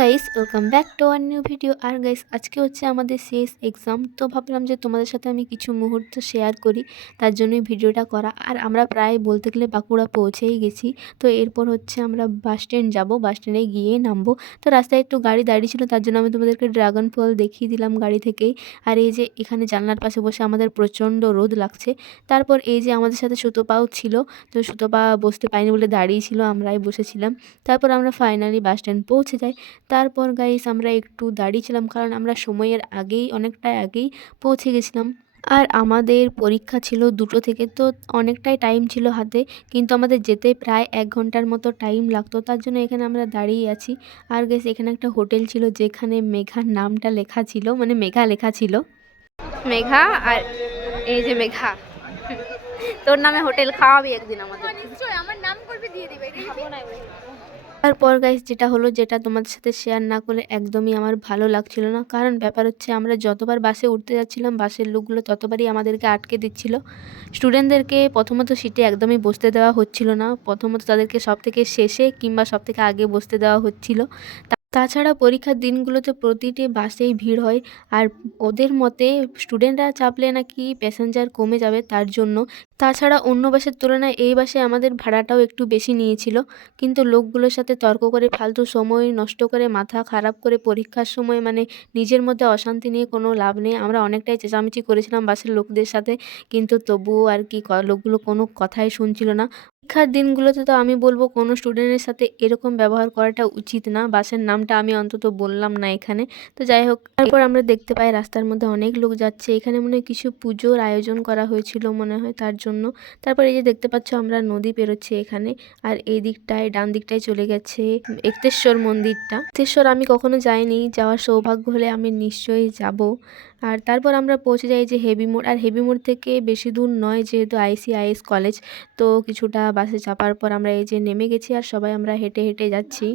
Guys, welcome back to our new video. আর guys, আজকে হচ্ছে আমাদের শেষ এক্সাম। তো ভাবলাম যে তোমাদের সাথে আমি কিছু মুহূর্ত শেয়ার করি, তার জন্যই ভিডিওটা করা। আর আমরা প্রায় বলতে গেলে বাঁকুড়া পৌঁছেই গেছি। তো এরপর হচ্ছে আমরা বাস স্ট্যান্ড যাবো, বাস স্ট্যান্ডে গিয়ে নামবো। তো রাস্তায় একটু গাড়ি দাঁড়িয়ে ছিল, তার জন্য আমি তোমাদেরকে ড্রাগন ফল দেখিয়ে দিলাম গাড়ি থেকেই। আর এই যে এখানে জানলার পাশে বসে আমাদের প্রচণ্ড রোদ লাগছে। তারপর এই যে আমাদের সাথে সুতোপাও ছিল, তো সুতোপা বসতে পাইনি বলে দাঁড়িয়েছিল, আমরাই বসেছিলাম। তারপর আমরা ফাইনালি বাস স্ট্যান্ড পৌঁছে যাই। তারপর গাইস আমরা একটু দাঁড়িয়েছিলাম, কারণ আমরা সময়ের অনেকটা আগেই পৌঁছে গেছিলাম। আর আমাদের পরীক্ষা ছিল 2টো থেকে, তো অনেকটাই টাইম ছিল হাতে, কিন্তু আমাদের যেতে প্রায় 1 ঘন্টার মতো টাইম লাগতো। তার জন্য এখানে আমরা দাঁড়িয়ে আছি। আর গাইস, এখানে একটা হোটেল ছিল যেখানে মেঘার নামটা লেখা ছিল, মানে মেঘা লেখা ছিল। মেঘা, আর এই যে মেঘা, তোর নামে হোটেল খাওয়াবি একদিন আমাদের। নিশ্চয়ই আমার নাম করবে দিয়ে দিবে। খাবো না। তারপর গাইস যেটা হলো, যেটা তোমাদের সাথে শেয়ার না করলে একদমই আমার ভালো লাগছিল না। কারণ ব্যাপার হচ্ছে, আমরা যতবার বাসে উঠতে যাচ্ছিলাম, বাসের লোকগুলো ততবারই আমাদেরকে আটকে দিচ্ছিল। স্টুডেন্টদেরকে প্রথমত সিটে একদমই বসতে দেওয়া হচ্ছিল না, প্রথমত তাদেরকে সব থেকে শেষে কিংবা সব থেকে আগে বসতে দেওয়া হচ্ছিল। তাছাড়া পরীক্ষার দিনগুলোতে প্রতিটি বাসেই ভিড় হয়। আর ওদের মতে স্টুডেন্টরা চাপলে নাকি প্যাসেঞ্জার কমে যাবে, তার জন্য। তাছাড়া অন্য বাসের তুলনায় এই বাসে আমাদের ভাড়াটাও একটু বেশি নিয়েছিল। কিন্তু লোকগুলোর সাথে তর্ক করে, ফালতু সময় নষ্ট করে, মাথা খারাপ করে পরীক্ষার সময় মানে নিজের মধ্যে অশান্তি নিয়ে কোনো লাভ নেই। আমরা অনেকটাই চেঁচামেচি করেছিলাম বাসের লোকদের সাথে, কিন্তু তবুও আর কি লোকগুলো কোনো কথাই শুনছিল না। পরীক্ষার দিনগুলোতে তো আমি বলবো কোনো স্টুডেন্টের সাথে এরকম ব্যবহার করাটা উচিত না। বাসের নামটা আমি অন্তত বললাম না এখানে। তো যাই হোক, তারপর আমরা দেখতে পাই রাস্তার মধ্যে অনেক লোক যাচ্ছে। এখানে মনে হয় কিছু পুজোর আয়োজন করা হয়েছিল মনে হয়, তার জন্য। তারপর এই যে দেখতে পাচ্ছ আমরা নদী পেরোচ্ছি এখানে। আর এই দিকটায় ডান দিকটায় চলে গেছে এক্তেশ্বর মন্দিরটা। এক্তেশ্বর আমি কখনো যাইনি, যাওয়ার সৌভাগ্য হলে আমি নিশ্চয়ই যাব। আর তারপর আমরা পৌঁছে যাই যে হেভি মোড়। আর হেভি মোড় থেকে বেশি দূর নয়, যেহেতু ICIS কলেজ। তো কিছুটা বাসে চাপার পর আমরা এই যে নেমে গেছি, আর সবাই আমরা হেঁটে হেঁটে যাচ্ছি।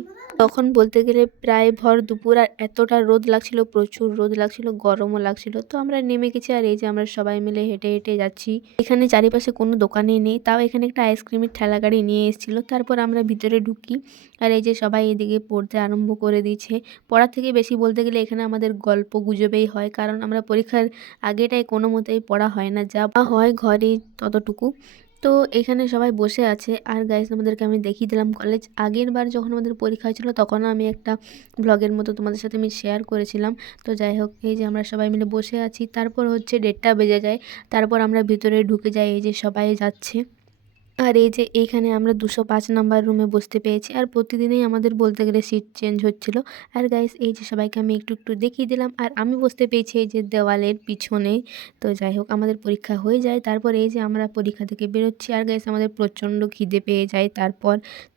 তখন বলতে গেলে প্রায় ভর দুপুর, আর এতটা রোদ লাগছিল, প্রচুর রোদ লাগছিল, গরমও লাগছিল। তো আমরা নেমে গেছি, আর এই যে আমরা সবাই মিলে হেঁটে হেঁটে যাচ্ছি। এখানে চারিপাশে কোনো দোকানই নেই, তাও এখানে একটা আইসক্রিমের ঠেলা গাড়ি নিয়ে এসেছিলো। তারপর আমরা ভিতরে ঢুকি, আর এই যে সবাই এদিকে পড়তে আরম্ভ করে দিয়েছে। পড়ার থেকে বেশি বলতে গেলে এখানে আমাদের গল্প গুজবেই হয়, কারণ আমরা পরীক্ষার আগেটাই কোনো মতেই পড়া হয় না, যা হয় ঘরে ততটুকু। তো এখানে সবাই বসে আছে। আর গাইস, আমাদেরকে আমি দেখিয়ে দিলাম কলেজ। আগের বার যখন আমাদের পরীক্ষা হয়েছিল, তখন আমি একটা ব্লগের মতো তোমাদের সাথে আমি শেয়ার করেছিলাম। তো যাই হোক, এই যে আমরা সবাই মিলে বসে আছি। তারপর হচ্ছে 1:30 বেজে যায়। তারপর আমরা ভিতরে ঢুকে যাই, এই যে সবাই যাচ্ছে। আর এই যে এইখানে আমরা 205 নাম্বার রুমে বসতে পেয়েছি। আর প্রতিদিনই আমাদের বলতে গেলে সিট চেঞ্জ হচ্ছিল। আর গাইস, এই যে সবাইকে আমি একটু একটু দেখিয়ে দিলাম। আর আমি বসতে পেয়েছি এই যে দেওয়ালের পিছনে। তো যাই হোক, আমাদের পরীক্ষা হয়ে যায়। তারপর এই যে আমরা পরীক্ষা থেকে বেরোচ্ছি। আর গাইস, আমাদের প্রচণ্ড খিদে পেয়ে যায়।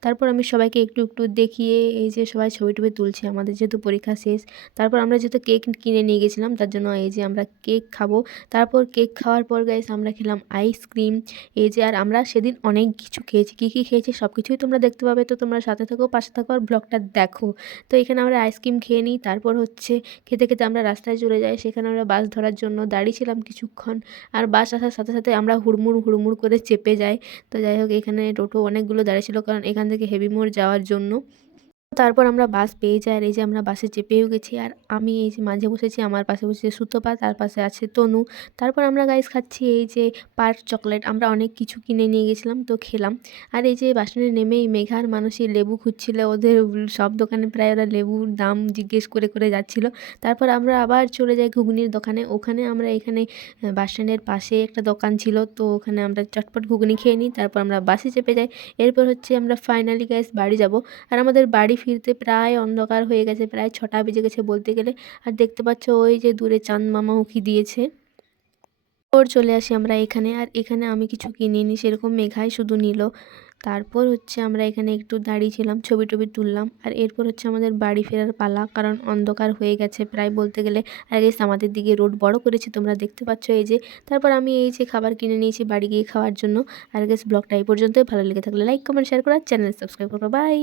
তারপর আমি সবাইকে একটু একটু দেখিয়ে এই যে সবাই ছবি টবি তুলছি, আমাদের যেহেতু পরীক্ষা শেষ। তারপর আমরা যেহেতু কেক কিনে নিয়ে গেছিলাম, তার জন্য এই যে আমরা কেক খাবো। তারপর কেক খাওয়ার পর গাইস আমরা খেলাম আইসক্রিম। এই যে, আর আমরা সেদিন অনেক কিছু খেয়েছি। কী কী খেয়েছি সব কিছুই তোমরা দেখতে পাবে। তো তোমরা সাথে থাকো, পাশে থাকো, আর ব্লগটা দেখো। তো এখানে আমরা আইসক্রিম খেয়ে নিই। তারপর হচ্ছে খেতে খেতে আমরা রাস্তায় চলে যাই। সেখানে আমরা বাস ধরার জন্য দাঁড়িয়েছিলাম কিছুক্ষণ। আর বাস আসার সাথে সাথে আমরা হুড়মুড় হুড়মুড় করে চেপে যাই। তো যাই হোক, এখানে টোটো অনেকগুলো দাঁড়িয়েছিল, কারণ এখান থেকে হেভি মোড় যাওয়ার জন্য। তারপর আমরা বাস পেয়ে যাই। আর এই যে আমরা বাসে চেপেও গেছি। আর আমি এই যে মাঝে বসেছি, আমার পাশে বসেছে সুতপা, তার পাশে আছে তনু। তারপর আমরা গাইস খাচ্ছি এই যে পার্ক চকলেট। আমরা অনেক কিছু কিনে নিয়ে গেছিলাম, তো খেলাম। আর এই যে বাস স্ট্যান্ডে নেমেই মেঘার মানুষই লেবু খুঁজছিল। ওদের সব দোকানে প্রায় ওরা লেবুর দাম জিজ্ঞেস করে করে যাচ্ছিল। তারপর আমরা আবার চলে যাই ঘুগনির দোকানে। ওখানে আমরা এখানে বাস স্ট্যান্ডের পাশে একটা দোকান ছিল, তো ওখানে আমরা চটপট ঘুগনি খেয়ে নিই। তারপর আমরা বাসে চেপে যাই। এরপর হচ্ছে আমরা ফাইনালি গাইস বাড়ি যাব। আর আমাদের বাড়ি ফিরতে প্রায় অন্ধকার হয়ে গেছে, প্রায় 6টা বেজে গেছে বলতে গেলে। আর দেখতে পাচ্ছ ওই যে দূরে চাঁদ মামা উঁকি দিয়েছে। ওর চলে আসি আমরা এখানে। আর এখানে আমি কিছু কিনিনি সেরকম, মেঘাই শুধু নিল। তারপর হচ্ছে আমরা এখানে একটু দাঁড়িয়েছিলাম, ছবি টবি তুললাম। আর এরপর হচ্ছে আমাদের বাড়ি ফেরার পালা, কারণ অন্ধকার হয়ে গেছে প্রায় বলতে গেলে। আর গেস আমাদের দিকে রোড বড় করেছে, তোমরা দেখতে পাচ্ছ এই যে। তারপর আমি এই যে খাবার কিনে নিয়েছি বাড়ি গিয়ে খাওয়ার জন্য। আর গেস ব্লগটা এই পর্যন্তই। ভালো লেগে থাকলে লাইক কমেন্ট শেয়ার করার, চ্যানেল সাবস্ক্রাইব করো। বাই।